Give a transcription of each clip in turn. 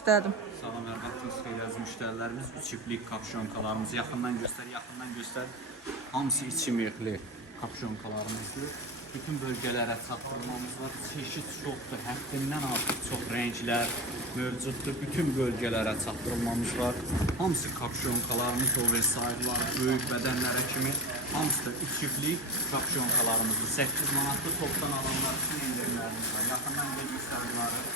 İstədim. Salam, hörmətli xeyirli müştərilərimiz, 3 iplik kapşonkalarımızı yaxından göstər. Hamısı içi mexli kapşonkalarımızdır. Bütün bölgələrə çatdırmamız var. Çeşid çoxdur, həddindən artıq çox rənglər mövcuddur. Bütün bölgələrə çatdırmamız var. Hamısı kapşonkalarımız, oversize'lar, böyük bədənlərə kimi. Hamısı da 3 iplik kapşonkalarımızdır. 8 manatlı topdan alanlar üçün indirimlərimiz var. Yaxından göstəriləri.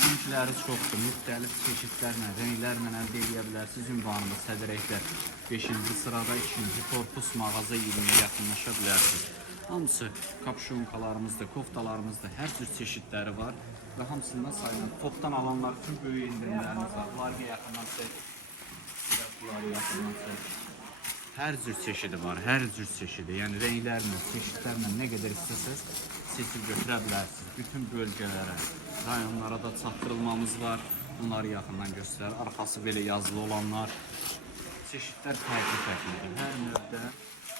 Renkləri çoxdur, müxtəlif çeşidlərlə, rənglərlə əldə edə bilərsiniz. Ünvanımız Sədr Əkbər 5-ci sırada 2-ci korpus mağaza 20-yə yaxınlaşa bilərsiniz. Hamısı kapşonkalarımızda, koftalarımızda hər cür çeşidləri var və hamısından sayılan topdan alanlar üçün böyük indirimlərimiz var. Bunları yaxından hər cür çeşidi var, hər cür çeşidi. Yəni rənglərlə, çeşidlərlə nə qədər istəsəz seçib götürə bilərsiniz. Bütün bölgələrə, rayonlara da çatdırılmamız var. Bunları yaxından göstərir. Arxası belə yazılı olanlar. Çeşidlər fərqli-fərqlidir. Hər növdə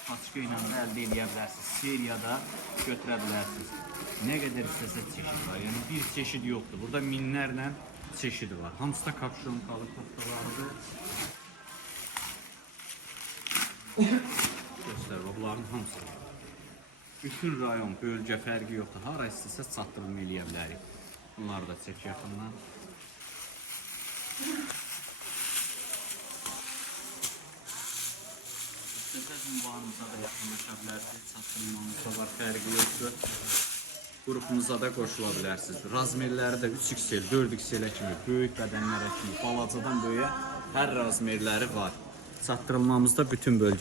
paçka ilə də əldə edə bilərsiniz. Seriyada götürə bilərsiniz. Nə qədər istəsəz çeşid var. Yəni bir çeşid yoxdur. Burada minlərlə çeşidi var. Hamısı da kapşonkalı koftalardır. Göstər, bunların hamısı. Bütün rayon, bölgə fərqi yoxdur. Hara istəsəz çatdırılma eləyə bilərik. Bunları da çək yaxından. İstəsəz ünvanımıza da yaxınlaşa bilərsiniz. Çatdırılmamızda var, fərqi yoxdur. Qrupumuza da qoşula bilərsiniz. Razmerləri də 3XL, 4XL kimi, böyük bədənlərə kimi, balacadan böyüyə hər razmerləri var. Çatdırılmamızda bütün bölgə